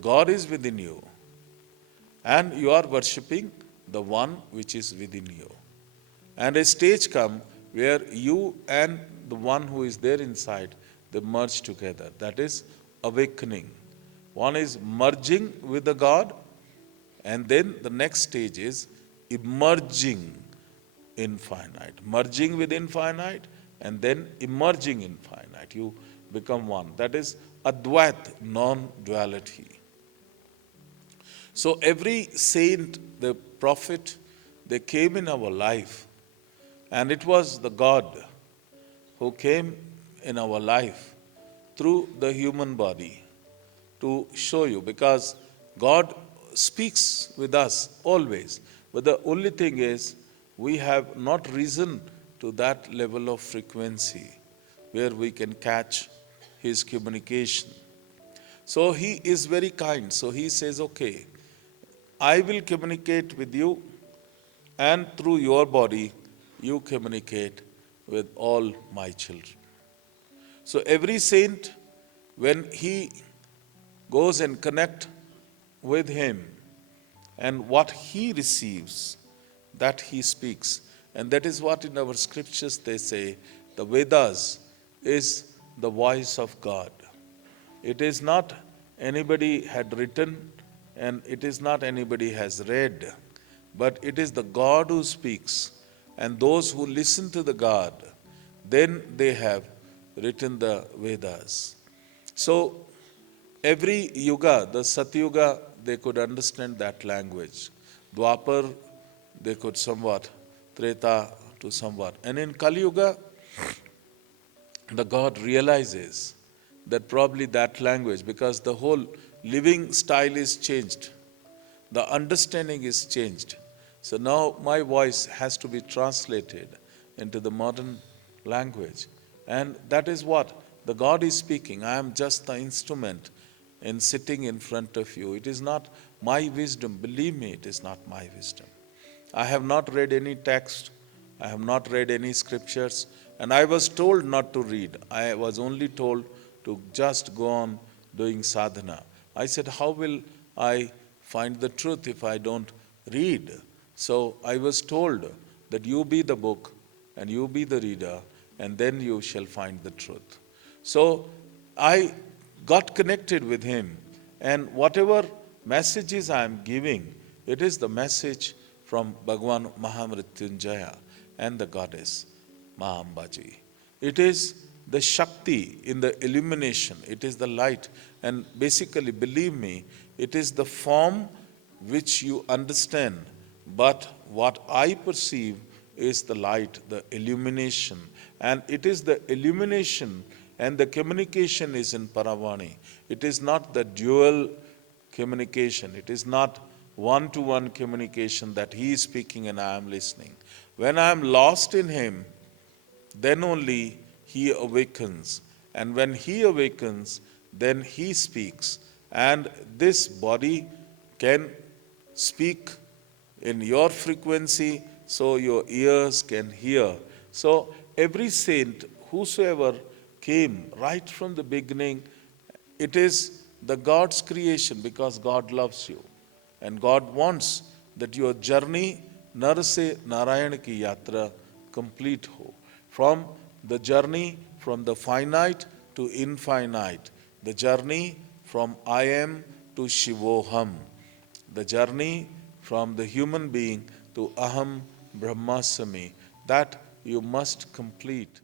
God is within you, and you are worshipping the one which is within you. And a stage come where you and the one who is there inside, they merge together. That is awakening. One is merging with the God, and then the next stage is emerging infinite. Merging with infinite, and then emerging infinite. You become one. That is Advait, non-duality. So every saint, the prophet, they came in our life, and it was the God who came in our life through the human body to show you, because God speaks with us always. But the only thing is, we have not risen to that level of frequency where we can catch His communication. So He is very kind. So He says, okay, I will communicate with you, and through your body, you communicate with all my children. So every saint, when he goes and connect with Him, and what he receives, that he speaks. And that is what in our scriptures they say, the Vedas is the voice of God. It is not anybody had written, and it is not anybody has read, but it is the God who speaks. And those who listen to the God, then they have written the Vedas. So every yuga, the Satyuga, they could understand that language. Dwapar, they could somewhat. Treta to somewhat. And in Kali Yuga, the God realizes that probably that language, because the whole living style is changed, the understanding is changed. So now my voice has to be translated into the modern language. And that is what the God is speaking. I am just the instrument in sitting in front of you. It is not my wisdom. Believe me, it is not my wisdom. I have not read any text. I have not read any scriptures. And I was told not to read. I was only told to just go on doing sadhana. I said, how will I find the truth if I don't read? So I was told that you be the book and you be the reader, and then you shall find the truth. So I got connected with Him, and whatever messages I am giving, it is the message from Bhagavan Mahamrityunjaya and the goddess Mahambaji. It is the Shakti in the illumination, it is the light, and basically, believe me, it is the form which you understand, but what I perceive is the light, the illumination, and it is the illumination and the communication is in Paravani. It is not the dual communication. It is not one-to-one communication that He is speaking and I am listening. When I am lost in Him, then only He awakens. And when He awakens, then He speaks. And this body can speak in your frequency, so your ears can hear. So every saint, whosoever came right from the beginning, it is the God's creation, because God loves you. And God wants that your journey, Nar se Narayan ki yatra, complete ho. From the journey from the finite to infinite, the journey from I am to Shivoham, the journey from the human being to Aham Brahmasami, that you must complete.